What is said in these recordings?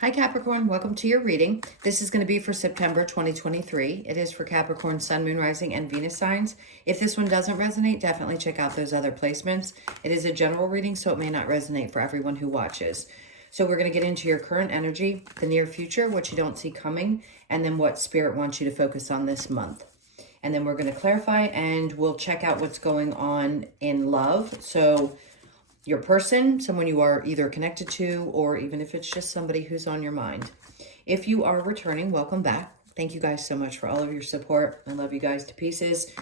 Hi Capricorn, welcome to your reading. This is going to be for September 2023. It is for Capricorn, Sun, Moon, Rising, and Venus signs. If this one doesn't resonate, definitely check out those other placements. It is a general reading, so it may not resonate for everyone who watches. So we're going to get into your current energy, the near future, what you don't see coming, and then what Spirit wants you to focus on this month. And then we're going to clarify and we'll check out what's going on in love. So your person, someone you are either connected to, or even if it's just somebody who's on your mind. If you are returning, welcome back. Thank you guys so much for all of your support. I love you guys to pieces.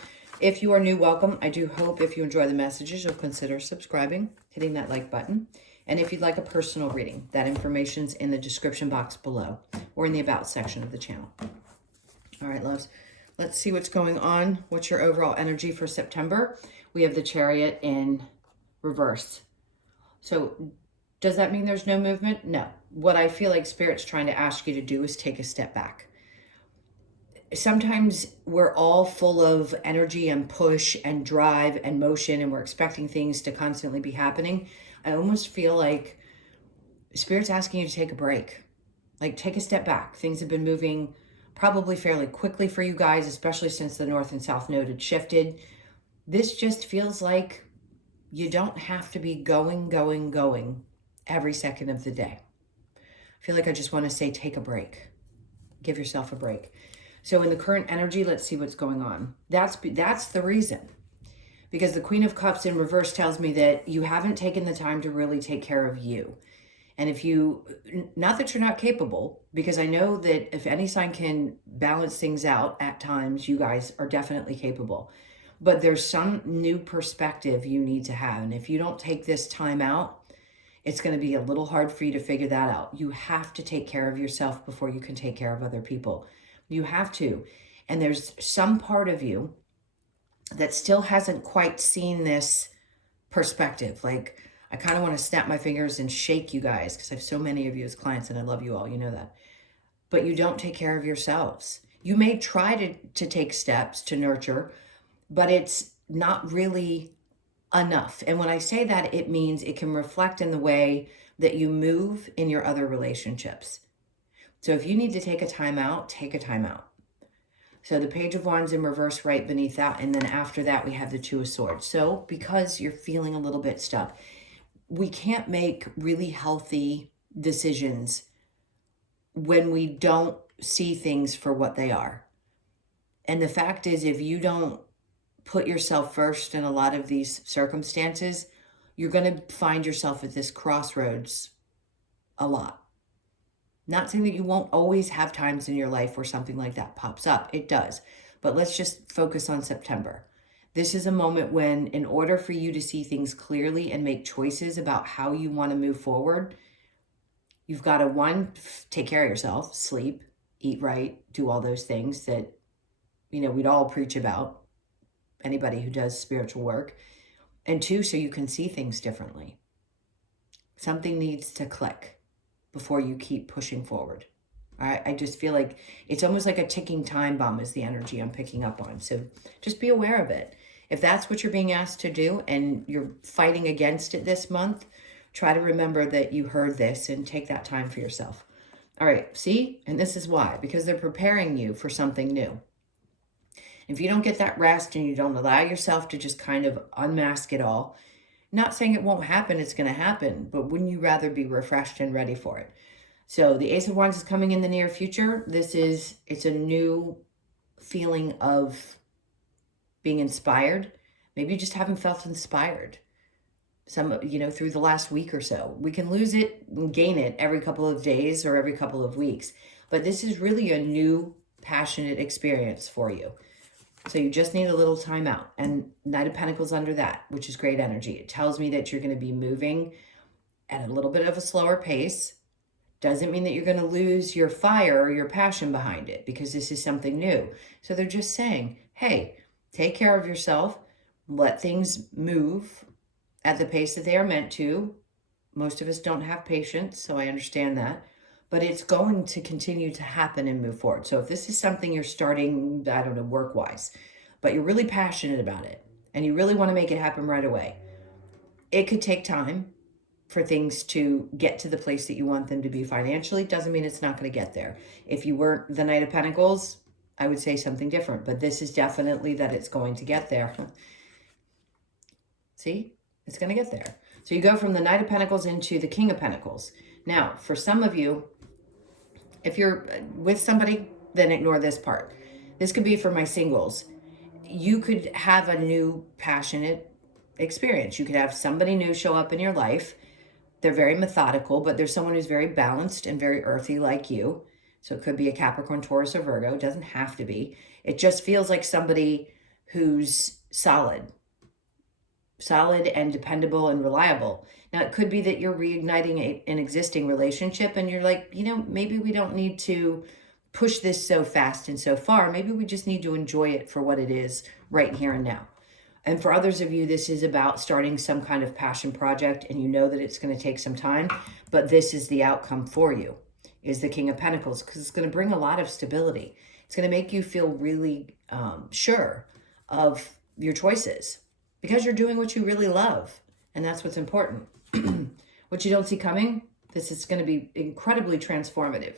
If you are new, welcome. I do hope if you enjoy the messages, you'll consider subscribing, hitting that like button. And if you'd like a personal reading, that information's in the description box below or in the About section of the channel. All right, loves. Let's see what's going on. What's your overall energy for September? We have the Chariot in reverse. So does that mean there's no movement? No. What I feel like Spirit's trying to ask you to do is take a step back. Sometimes we're all full of energy and push and drive and motion, and we're expecting things to constantly be happening. I almost feel like Spirit's asking you to take a break. Like, take a step back. Things have been moving probably fairly quickly for you guys, especially since the North and South Node had shifted. This just feels like you don't have to be going every second of the day. I feel like I just want to say, take a break. Give yourself a break. So in the current energy, let's see what's going on. That's the reason. Because the Queen of Cups in reverse tells me that you haven't taken the time to really take care of you. And if you, not that you're not capable, because I know that if any sign can balance things out at times, you guys are definitely capable. But there's some new perspective you need to have. And if you don't take this time out, it's going to be a little hard for you to figure that out. You have to take care of yourself before you can take care of other people. You have to. And there's some part of you that still hasn't quite seen this perspective. Like, I kind of want to snap my fingers and shake you guys because I have so many of you as clients and I love you all. You know that. But you don't take care of yourselves. You may try to take steps to nurture, but it's not really enough. And when I say that, it means it can reflect in the way that you move in your other relationships. So if you need to take a time out, take a time out. So the Page of Wands in reverse right beneath that. And then after that, we have the Two of Swords. So because you're feeling a little bit stuck, we can't make really healthy decisions when we don't see things for what they are. And the fact is, if you don't put yourself first in a lot of these circumstances, you're going to find yourself at this crossroads a lot. Not saying that you won't always have times in your life where something like that pops up. It does. But let's just focus on September. This is a moment when, in order for you to see things clearly and make choices about how you want to move forward, you've got to, one, take care of yourself, sleep, eat right, do all those things that, you know, we'd all preach about. Anybody who does spiritual work. And two, so you can see things differently. Something needs to click before you keep pushing forward. All right, I just feel like it's almost like a ticking time bomb is the energy I'm picking up on. So just be aware of it. If that's what you're being asked to do and you're fighting against it this month, try to remember that you heard this and take that time for yourself. All right, see? And this is why, because they're preparing you for something new. If you don't get that rest and you don't allow yourself to just kind of unmask it all, not saying it won't happen, it's going to happen, but wouldn't you rather be refreshed and ready for it? So the Ace of Wands is coming in the near future. It's a new feeling of being inspired. Maybe you just haven't felt inspired through the last week or so. We can lose it and gain it every couple of days or every couple of weeks, but this is really a new passionate experience for you. So you just need a little time out. And Knight of Pentacles under that, which is great energy. It tells me that you're going to be moving at a little bit of a slower pace. Doesn't mean that you're going to lose your fire or your passion behind it, because this is something new. So they're just saying, hey, take care of yourself. Let things move at the pace that they are meant to. Most of us don't have patience, so I understand that. But it's going to continue to happen and move forward. So if this is something you're starting, I don't know, work-wise, but you're really passionate about it and you really want to make it happen right away, it could take time. for things to get to the place that you want them to be financially. Doesn't mean it's not going to get there. If you weren't the Knight of Pentacles, I would say something different, but this is definitely that it's going to get there. See, it's going to get there. So you go from the Knight of Pentacles into the King of Pentacles. Now, for some of you, if you're with somebody, then ignore this part. This could be for my singles. You could have a new passionate experience. You could have somebody new show up in your life. They're very methodical, but there's someone who's very balanced and very earthy like you. So it could be a Capricorn, Taurus, or Virgo. It doesn't have to be. It just feels like somebody who's solid and dependable and reliable. Now, it could be that you're reigniting an existing relationship and you're like, maybe we don't need to push this so fast and so far. Maybe we just need to enjoy it for what it is right here and now. And for others of you, this is about starting some kind of passion project, and you know that it's going to take some time, but this is the outcome for you, is the King of Pentacles, because it's going to bring a lot of stability. It's going to make you feel really sure of your choices because you're doing what you really love, and that's what's important. What you don't see coming, this is going to be incredibly transformative.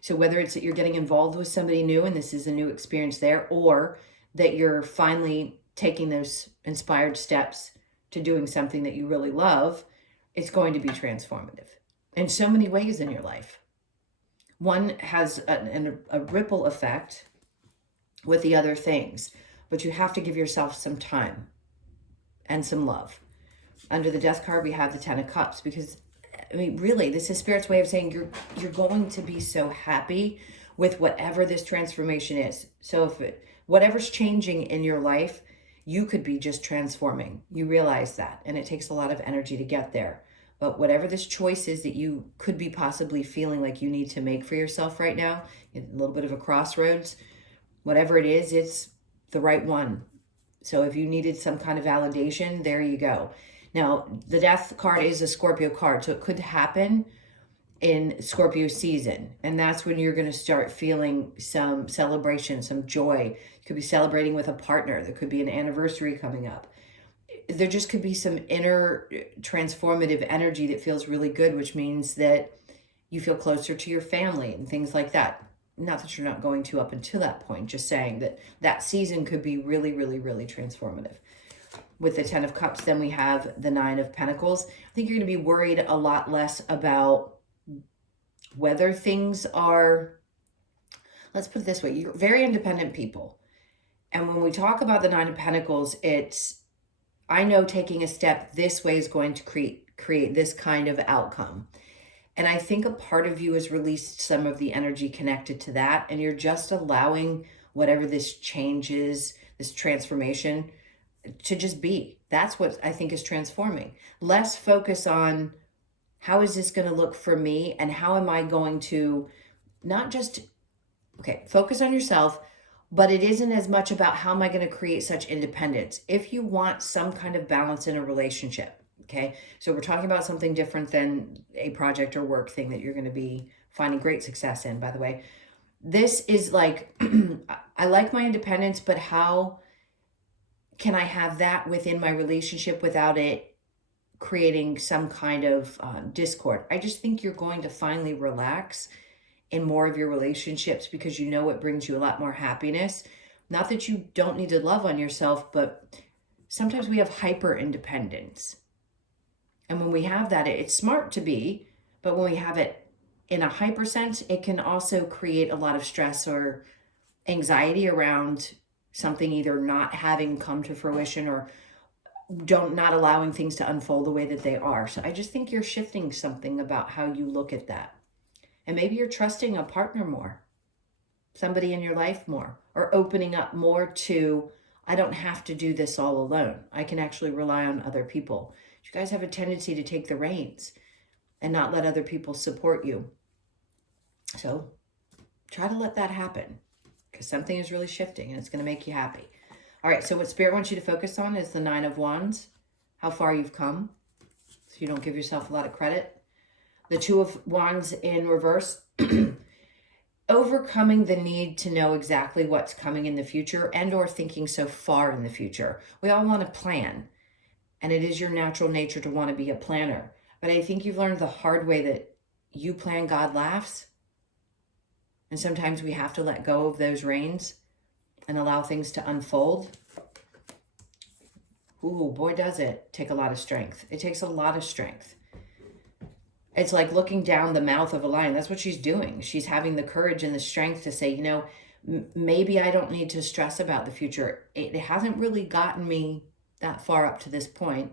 So whether it's that you're getting involved with somebody new and this is a new experience there, or that you're finally taking those inspired steps to doing something that you really love, it's going to be transformative in so many ways in your life. One has a ripple effect with the other things, but you have to give yourself some time and some love. Under the Death card, we have the Ten of Cups, because really, this is Spirit's way of saying you're going to be so happy with whatever this transformation is. So if whatever's changing in your life, you could be just transforming. You realize that, and it takes a lot of energy to get there. But whatever this choice is that you could be possibly feeling like you need to make for yourself right now, a little bit of a crossroads, whatever it is, it's the right one. So if you needed some kind of validation, there you go. Now, the Death card is a Scorpio card, so it could happen in Scorpio season. And that's when you're going to start feeling some celebration, some joy. You could be celebrating with a partner. There could be an anniversary coming up. There just could be some inner transformative energy that feels really good, which means that you feel closer to your family and things like that. Not that you're not going to up until that point, just saying that that season could be really, really, really transformative. With the Ten of Cups, then we have the Nine of Pentacles. I think you're going to be worried a lot less about whether things are, let's put it this way, you're very independent people. And when we talk about the Nine of Pentacles, I know taking a step this way is going to create this kind of outcome. And I think a part of you has released some of the energy connected to that. And you're just allowing whatever this change is, this transformation, to just be. That's what I think is transforming. Less focus on how is this going to look for me, and how am I going to not just, focus on yourself, but it isn't as much about how am I going to create such independence. If you want some kind of balance in a relationship, okay? So we're talking about something different than a project or work thing that you're going to be finding great success in, by the way. This is like, I like my independence, but how can I have that within my relationship without it creating some kind of discord? I just think you're going to finally relax in more of your relationships because you know it brings you a lot more happiness. Not that you don't need to love on yourself, but sometimes we have hyper independence. And when we have that, it's smart to be, but when we have it in a hyper sense, it can also create a lot of stress or anxiety around something either not having come to fruition or not allowing things to unfold the way that they are. So I just think you're shifting something about how you look at that. And maybe you're trusting a partner more, somebody in your life more, or opening up more to, I don't have to do this all alone. I can actually rely on other people. You guys have a tendency to take the reins and not let other people support you. So try to let that happen, because something is really shifting and it's going to make you happy. All right, so what Spirit wants you to focus on is the Nine of Wands, how far you've come, so you don't give yourself a lot of credit. The Two of Wands in reverse, overcoming the need to know exactly what's coming in the future and or thinking so far in the future. We all want to plan, and it is your natural nature to want to be a planner. But I think you've learned the hard way that you plan, God laughs. And sometimes we have to let go of those reins and allow things to unfold. Ooh, boy, does it take a lot of strength. It takes a lot of strength. It's like looking down the mouth of a lion. That's what she's doing. She's having the courage and the strength to say, you know, maybe I don't need to stress about the future. It hasn't really gotten me that far up to this point.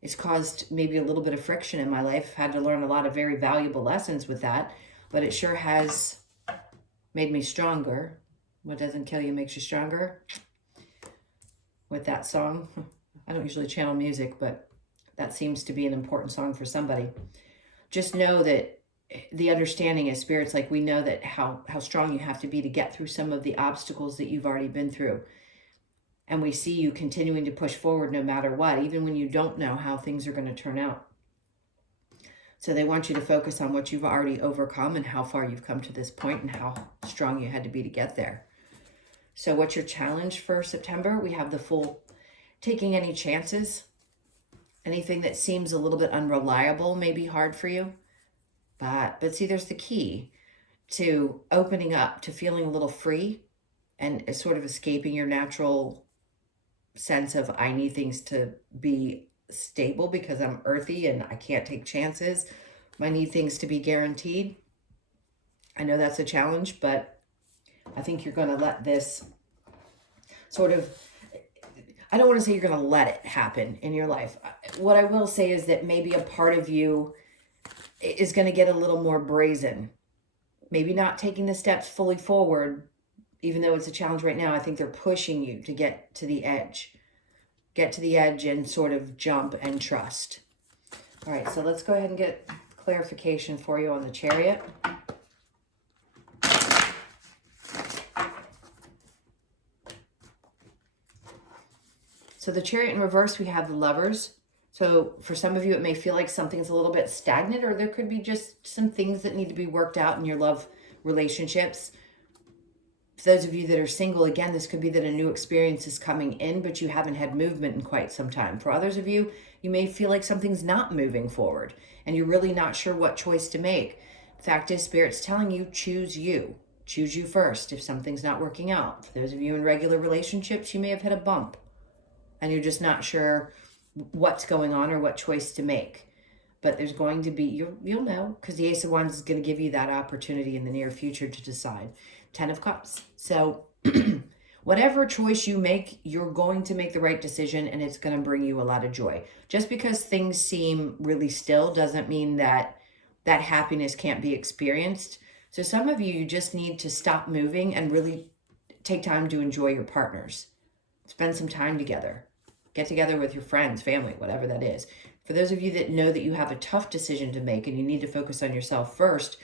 It's caused maybe a little bit of friction in my life. I've had to learn a lot of very valuable lessons with that, but it sure has made me stronger. What doesn't kill you makes you stronger. With that song, I don't usually channel music, but that seems to be an important song for somebody. Just know that the understanding is Spirit's like, we know that how strong you have to be to get through some of the obstacles that you've already been through. And we see you continuing to push forward no matter what, even when you don't know how things are going to turn out. So they want you to focus on what you've already overcome and how far you've come to this point and how strong you had to be to get there. So what's your challenge for September? We have the Fool. Taking any chances. Anything that seems a little bit unreliable may be hard for you. But see, there's the key to opening up, to feeling a little free and sort of escaping your natural sense of I need things to be stable because I'm earthy and I can't take chances. I need things to be guaranteed. I know that's a challenge, but I think you're going to let this sort of, I don't want to say you're going to let it happen in your life. What I will say is that maybe a part of you is going to get a little more brazen. Maybe not taking the steps fully forward, even though it's a challenge right now. I think they're pushing you to get to the edge. Get to the edge and sort of jump and trust. All right, so let's go ahead and get clarification for you on the Chariot. So the Chariot in reverse, we have the Lovers. So for some of you, it may feel like something's a little bit stagnant, or there could be just some things that need to be worked out in your love relationships. For those of you that are single, again, this could be that a new experience is coming in, but you haven't had movement in quite some time. For others of you, you may feel like something's not moving forward and you're really not sure what choice to make. The fact is, Spirit's telling you, choose you. Choose you first if something's not working out. For those of you in regular relationships, you may have hit a bump and you're just not sure what's going on or what choice to make. But there's going to be, you'll know, because the Ace of Wands is going to give you that opportunity in the near future to decide. 10 of Cups. So whatever choice you make, you're going to make the right decision and it's going to bring you a lot of joy. Just because things seem really still doesn't mean that that happiness can't be experienced. So some of you just need to stop moving and really take time to enjoy your partners. Spend some time together. Get together with your friends, family, whatever that is. For those of you that know that you have a tough decision to make and you need to focus on yourself first,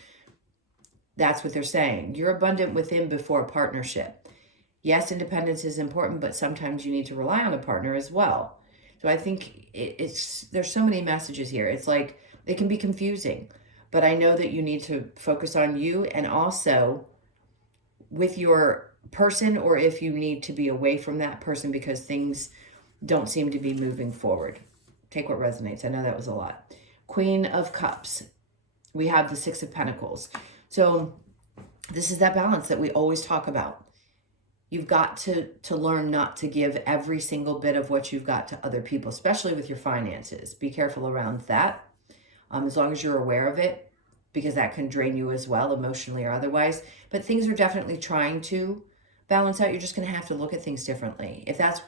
that's what they're saying. You're abundant within before a partnership. Yes, independence is important, but sometimes you need to rely on a partner as well. So I think there's so many messages here. It's like, it can be confusing, but I know that you need to focus on you and also with your person, or if you need to be away from that person because things don't seem to be moving forward. Take what resonates. I know that was a lot. Queen of Cups. We have the Six of Pentacles. So this is that balance that we always talk about. You've got to learn not to give every single bit of what you've got to other people, especially with your finances. Be careful around that, as long as you're aware of it, because that can drain you as well, emotionally or otherwise. But things are definitely trying to balance out. You're just going to have to look at things differently. If that's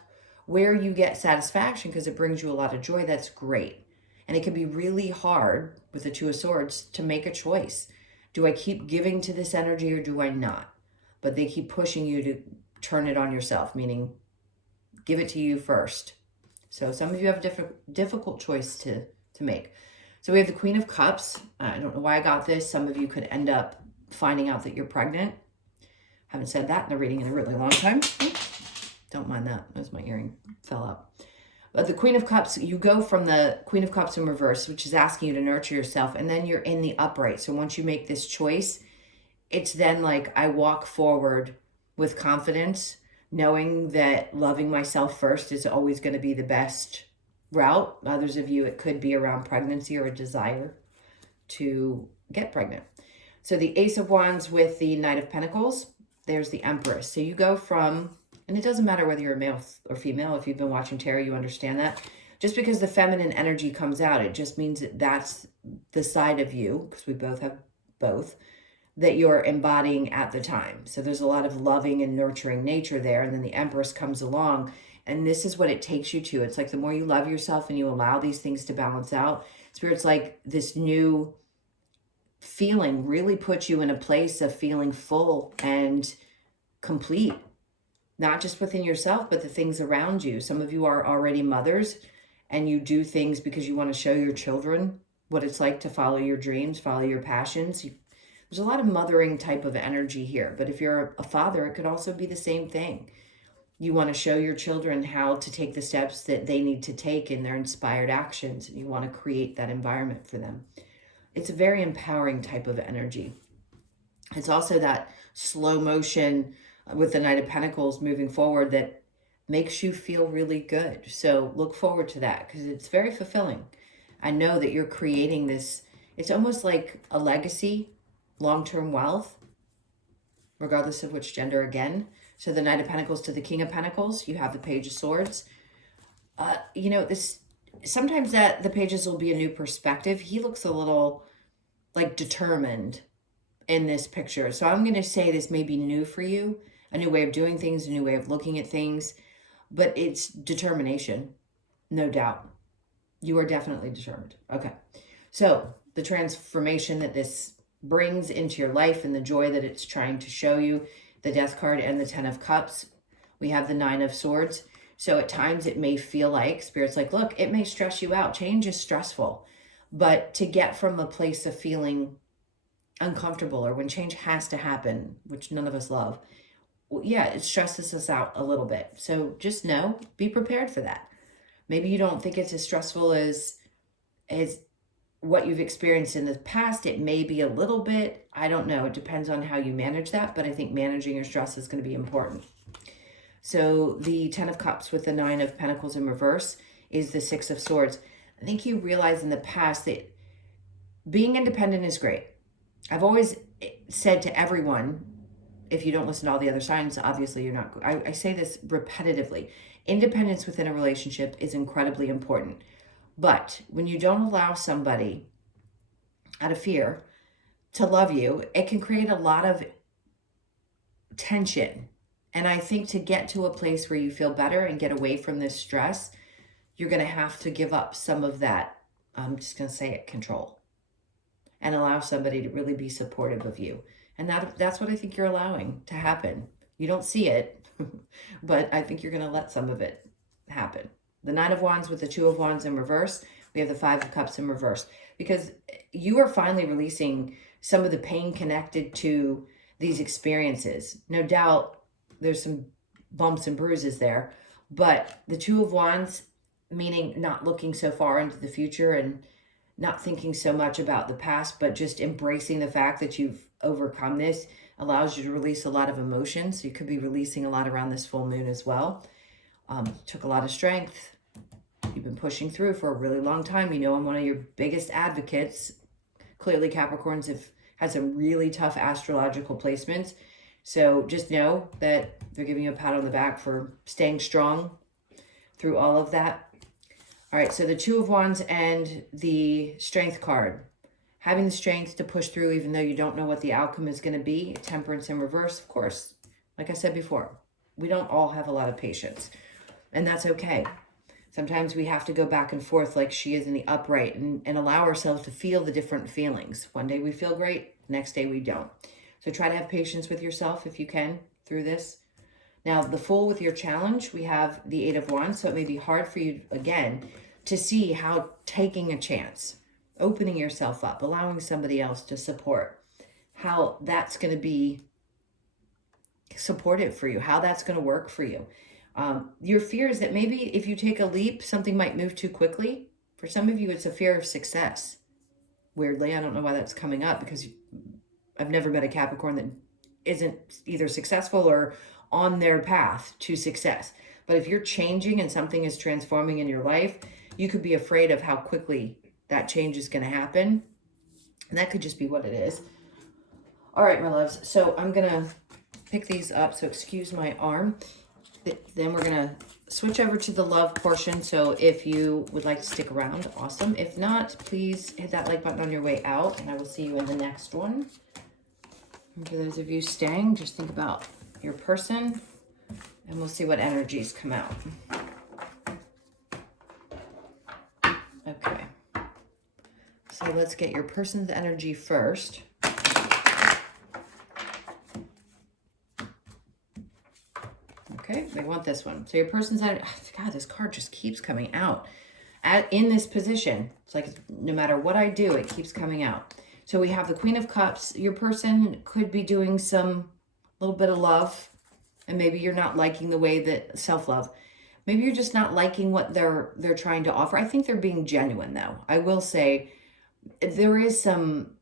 where you get satisfaction because it brings you a lot of joy, that's great. And it can be really hard with the Two of Swords to make a choice. Do I keep giving to this energy or do I not? But they keep pushing you to turn it on yourself, meaning give it to you first. So some of you have a difficult choice to make. So we have the Queen of Cups. I don't know why I got this. Some of you could end up finding out that you're pregnant. Haven't said that in a reading in a really long time. Don't mind that. As my earring fell out. But the Queen of Cups, you go from the Queen of Cups in reverse, which is asking you to nurture yourself, and then you're in the upright. So once you make this choice, it's then like I walk forward with confidence, knowing that loving myself first is always going to be the best route. Others of you, it could be around pregnancy or a desire to get pregnant. So the Ace of Wands with the Knight of Pentacles, there's the Empress. So you go from, and it doesn't matter whether you're a male or female. If you've been watching tarot, you understand that. Just because the feminine energy comes out, it just means that that's the side of you, because we both have both, that you're embodying at the time. So there's a lot of loving and nurturing nature there. And then the Empress comes along, and this is what it takes you to. It's like the more you love yourself and you allow these things to balance out, Spirit's like this new feeling really puts you in a place of feeling full and complete, not just within yourself, but the things around you. Some of you are already mothers, and you do things because you want to show your children what it's like to follow your dreams, follow your passions. There's a lot of mothering type of energy here, but if you're a father, it could also be the same thing. You want to show your children how to take the steps that they need to take in their inspired actions. You want to create that environment for them. It's a very empowering type of energy. It's also that slow motion with the Knight of Pentacles moving forward that makes you feel really good. So look forward to that, because it's very fulfilling. I know that you're creating this. It's almost like a legacy, long-term wealth, regardless of which gender again. So the Knight of Pentacles to the King of Pentacles, you have the Page of Swords. You know, this sometimes that the pages will be a new perspective. He looks a little like determined in this picture. So I'm going to say this may be new for you, a new way of doing things, a new way of looking at things, but it's determination, no doubt. You are definitely determined. Okay. So the transformation that this brings into your life and the joy that it's trying to show you, the Death card and the Ten of Cups. We have the Nine of Swords. So at times it may feel like, Spirit's like, look, it may stress you out. Change is stressful. But to get from a place of feeling uncomfortable, or when change has to happen, which none of us love, yeah, it stresses us out a little bit. So just know, be prepared for that. Maybe you don't think it's as stressful as what you've experienced in the past. It may be a little bit. I don't know. It depends on how you manage that. But I think managing your stress is going to be important. So the Ten of Cups with the Nine of Pentacles in reverse is the Six of Swords. I think you realize in the past that being independent is great. I've always said to everyone, if you don't listen to all the other signs, obviously you're not. I say this repetitively. Independence within a relationship is incredibly important. But when you don't allow somebody out of fear to love you, it can create a lot of tension. And I think to get to a place where you feel better and get away from this stress, you're going to have to give up some of that, I'm just going to say it, control, and allow somebody to really be supportive of you. And that's what I think you're allowing to happen. You don't see it, but I think you're going to let some of it happen. The Nine of Wands with the Two of Wands in reverse. We have the Five of Cups in reverse, because you are finally releasing some of the pain connected to these experiences. No doubt there's some bumps and bruises there, but the Two of Wands, meaning not looking so far into the future and not thinking so much about the past, but just embracing the fact that you've overcome this, allows you to release a lot of emotions. You could be releasing a lot around this full moon as well. Took a lot of strength. You've been pushing through for a really long time. You know, I'm one of your biggest advocates. Clearly, Capricorns have had some really tough astrological placements. So just know that they're giving you a pat on the back for staying strong through all of that. All right, so the Two of Wands and the Strength card. Having the strength to push through even though you don't know what the outcome is going to be. Temperance in reverse, of course. Like I said before, we don't all have a lot of patience. And that's okay. Sometimes we have to go back and forth like she is in the upright and allow ourselves to feel the different feelings. One day we feel great, next day we don't. So try to have patience with yourself if you can through this. Now, the Fool with your challenge, we have the Eight of Wands. So it may be hard for you, again, to see how taking a chance, opening yourself up, allowing somebody else to support, how that's going to be supportive for you, how that's going to work for you. Your fear is that maybe if you take a leap, something might move too quickly. For some of you, it's a fear of success. Weirdly, I don't know why that's coming up, because I've never met a Capricorn that isn't either successful or on their path to success. But if you're changing and something is transforming in your life, you could be afraid of how quickly that change is going to happen. And that could just be what it is. All right, my loves. So I'm going to pick these up. So excuse my arm. Then we're going to switch over to the love portion. So if you would like to stick around, awesome. If not, please hit that like button on your way out, and I will see you in the next one. And for those of you staying, just think about your person, and we'll see what energies come out. Okay. So let's get your person's energy first. Okay, they want this one. So your person's energy, God, this card just keeps coming out. In this position, it's like no matter what I do, it keeps coming out. So we have the Queen of Cups. Your person could be doing some little bit of love, and maybe you're not liking the way that self-love. Maybe you're just not liking what they're trying to offer. I think they're being genuine, though. I will say there is some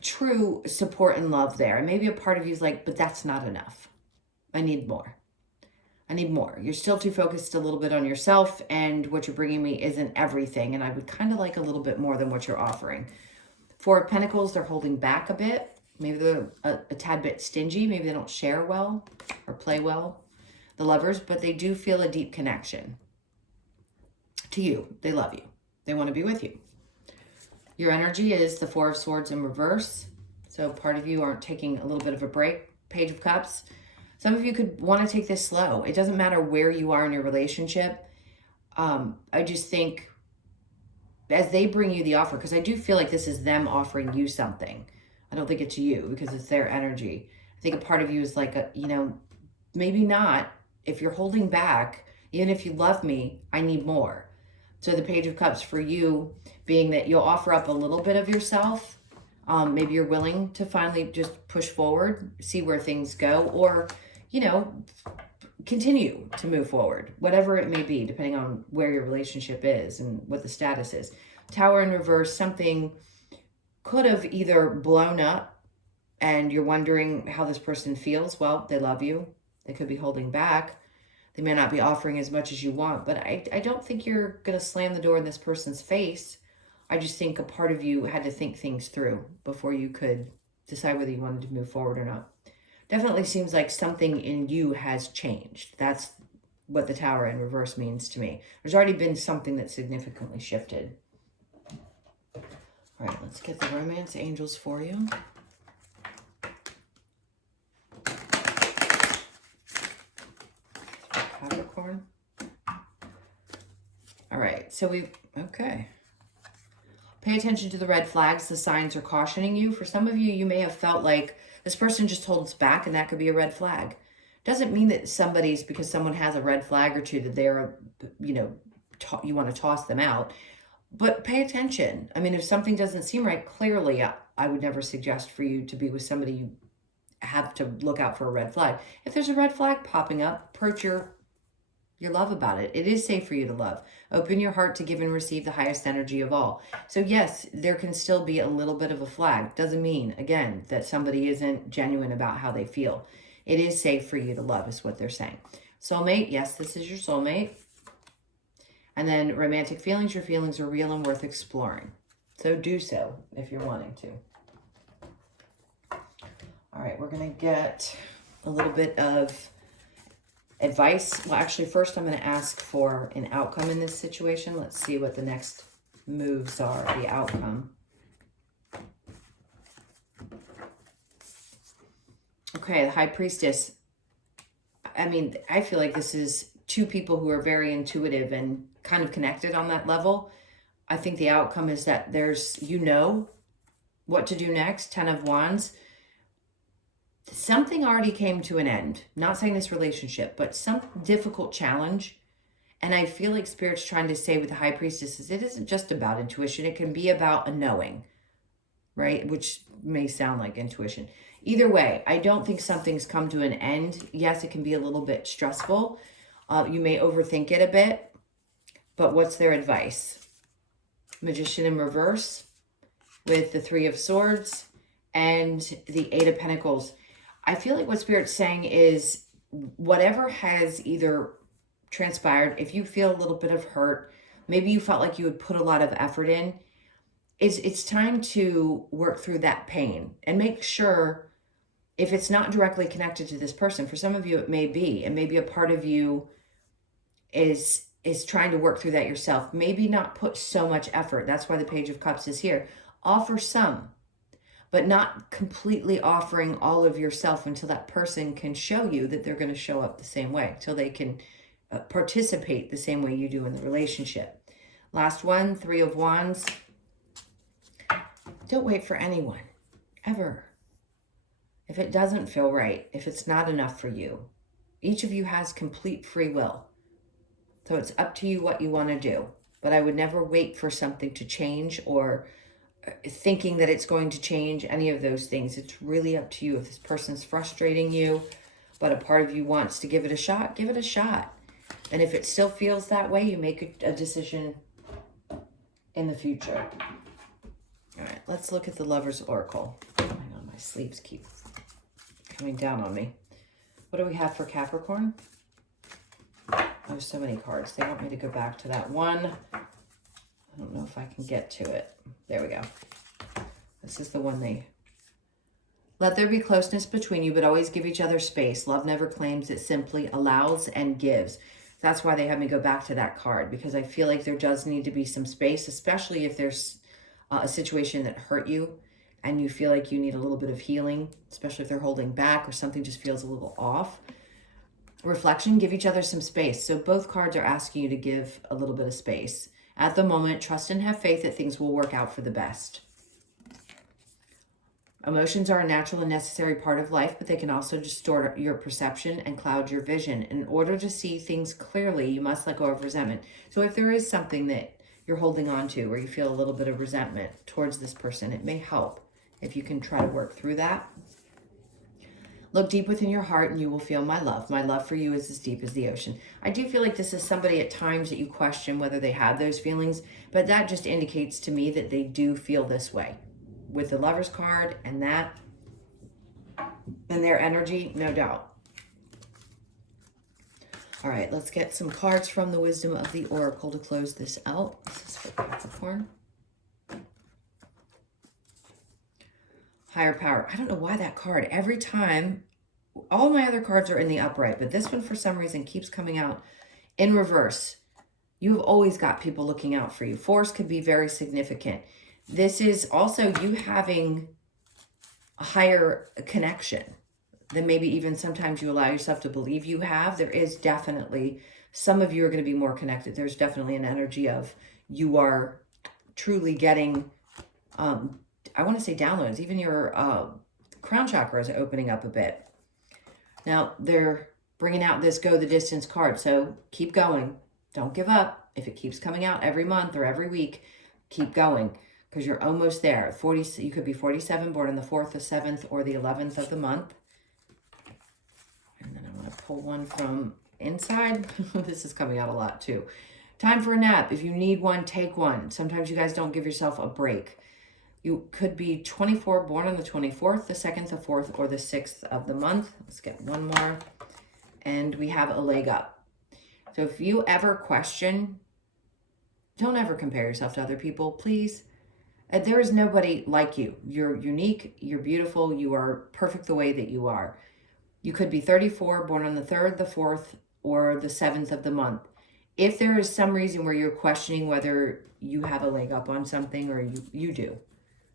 true support and love there. And maybe a part of you is like, but that's not enough. I need more. I need more. You're still too focused a little bit on yourself, and what you're bringing me isn't everything. And I would kind of like a little bit more than what you're offering. Four of Pentacles, they're holding back a bit. Maybe they're a tad bit stingy. Maybe they don't share well or play well, the Lovers, but they do feel a deep connection to you. They love you. They want to be with you. Your energy is the Four of Swords in reverse. So part of you aren't taking a little bit of a break. Page of Cups. Some of you could want to take this slow. It doesn't matter where you are in your relationship. I just think as they bring you the offer, because I do feel like this is them offering you something. I don't think it's you, because it's their energy. I think a part of you is like, maybe not. If you're holding back, even if you love me, I need more. So the Page of Cups for you being that you'll offer up a little bit of yourself. Maybe you're willing to finally just push forward, see where things go, or, continue to move forward, whatever it may be, depending on where your relationship is and what the status is. Tower in reverse, something could have either blown up and you're wondering how this person feels. Well, they love you. They could be holding back. They may not be offering as much as you want, but I don't think you're going to slam the door in this person's face. I just think a part of you had to think things through before you could decide whether you wanted to move forward or not. Definitely seems like something in you has changed. That's what the Tower in reverse means to me. There's already been something that significantly shifted. All right, let's get the romance angels for you. Capricorn. All right, so okay. Pay attention to the red flags. The signs are cautioning you. For some of you, you may have felt like this person just holds back, and that could be a red flag. Doesn't mean that because someone has a red flag or two that they're, you want to toss them out. But pay attention. I mean, if something doesn't seem right, clearly I would never suggest for you to be with somebody you have to look out for a red flag. If there's a red flag popping up, approach your love about it. It is safe for you to love. Open your heart to give and receive the highest energy of all. So yes, there can still be a little bit of a flag. Doesn't mean, again, that somebody isn't genuine about how they feel. It is safe for you to love is what they're saying. Soulmate, yes, this is your soulmate. And then romantic feelings, your feelings are real and worth exploring. So do so if you're wanting to. All right, we're going to get a little bit of advice. Well, actually, first I'm going to ask for an outcome in this situation. Let's see what the next moves are, the outcome. Okay, the High Priestess. I mean, I feel like this is two people who are very intuitive and kind of connected on that level. I think the outcome is that there's, what to do next. 10 of Wands. Something already came to an end. Not saying this relationship, but some difficult challenge. And I feel like Spirit's trying to say with the High Priestess is it isn't just about intuition. It can be about a knowing, right? Which may sound like intuition. Either way, I don't think something's come to an end. Yes, it can be a little bit stressful. You may overthink it a bit. But what's their advice? Magician in reverse with the Three of Swords and the Eight of Pentacles. I feel like what Spirit's saying is whatever has either transpired, if you feel a little bit of hurt, maybe you felt like you had put a lot of effort in. It's time to work through that pain and make sure, if it's not directly connected to this person, for some of you it may be, and maybe a part of you is trying to work through that yourself. Maybe not put so much effort. That's why the Page of Cups is here. Offer some, but not completely offering all of yourself until that person can show you that they're going to show up the same way, till they can participate the same way you do in the relationship. Last one, Three of Wands. Don't wait for anyone, ever. If it doesn't feel right, if it's not enough for you, each of you has complete free will. So it's up to you what you want to do. But I would never wait for something to change, or thinking that it's going to change, any of those things. It's really up to you. If this person's frustrating you, but a part of you wants to give it a shot, give it a shot. And if it still feels that way, you make a decision in the future. All right, let's look at the Lover's Oracle. Hang on, my sleeves keep coming down on me. What do we have for Capricorn? There's so many cards. They want me to go back to that one. I don't know if I can get to it. There we go. This is the one they... Let there be closeness between you, but always give each other space. Love never claims, it simply allows and gives. That's why they have me go back to that card, because I feel like there does need to be some space, especially if there's a situation that hurt you and you feel like you need a little bit of healing, especially if they're holding back or something just feels a little off. Reflection, give each other some space. So both cards are asking you to give a little bit of space. At the moment, trust and have faith that things will work out for the best. Emotions are a natural and necessary part of life, but they can also distort your perception and cloud your vision. In order to see things clearly, you must let go of resentment. So if there is something that you're holding on to, or you feel a little bit of resentment towards this person, it may help if you can try to work through that. Look deep within your heart and you will feel my love. My love for you is as deep as the ocean. I do feel like this is somebody at times that you question whether they have those feelings, but that just indicates to me that they do feel this way. With the Lover's card and that, and their energy, no doubt. All right, let's get some cards from the Wisdom of the Oracle to close this out. This is for Capricorn. Higher power. I don't know why that card, every time, all my other cards are in the upright, but this one for some reason keeps coming out in reverse. You have always got people looking out for you. Force could be very significant. This is also you having a higher connection than maybe even sometimes you allow yourself to believe you have. There is definitely, some of you are going to be more connected. There's definitely an energy of you are truly getting, I want to say downloads. Even your crown chakra is opening up a bit. Now, they're bringing out this go the distance card. So keep going. Don't give up. If it keeps coming out every month or every week, keep going, because you're almost there. 40, you could be 47, born on the 4th, the 7th, or the 11th of the month. And then I want to pull one from inside. This is coming out a lot too. Time for a nap. If you need one, take one. Sometimes you guys don't give yourself a break. You could be 24, born on the 24th, the 2nd, the 4th, or the 6th of the month. Let's get one more. And we have a leg up. So if you ever question, don't ever compare yourself to other people, please. There is nobody like you. You're unique, you're beautiful, you are perfect the way that you are. You could be 34, born on the 3rd, the 4th, or the 7th of the month. If there is some reason where you're questioning whether you have a leg up on something, or you do.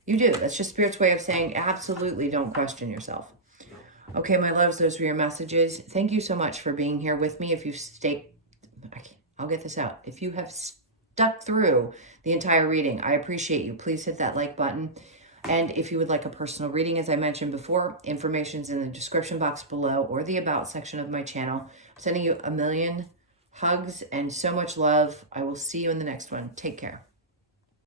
You do. That's just Spirit's way of saying absolutely don't question yourself. Okay, my loves, those were your messages. Thank you so much for being here with me. If you've stayed, I'll get this out. If you have stuck through the entire reading, I appreciate you. Please hit that like button. And if you would like a personal reading, as I mentioned before, information's in the description box below or the about section of my channel. I'm sending you a million hugs and so much love. I will see you in the next one. Take care.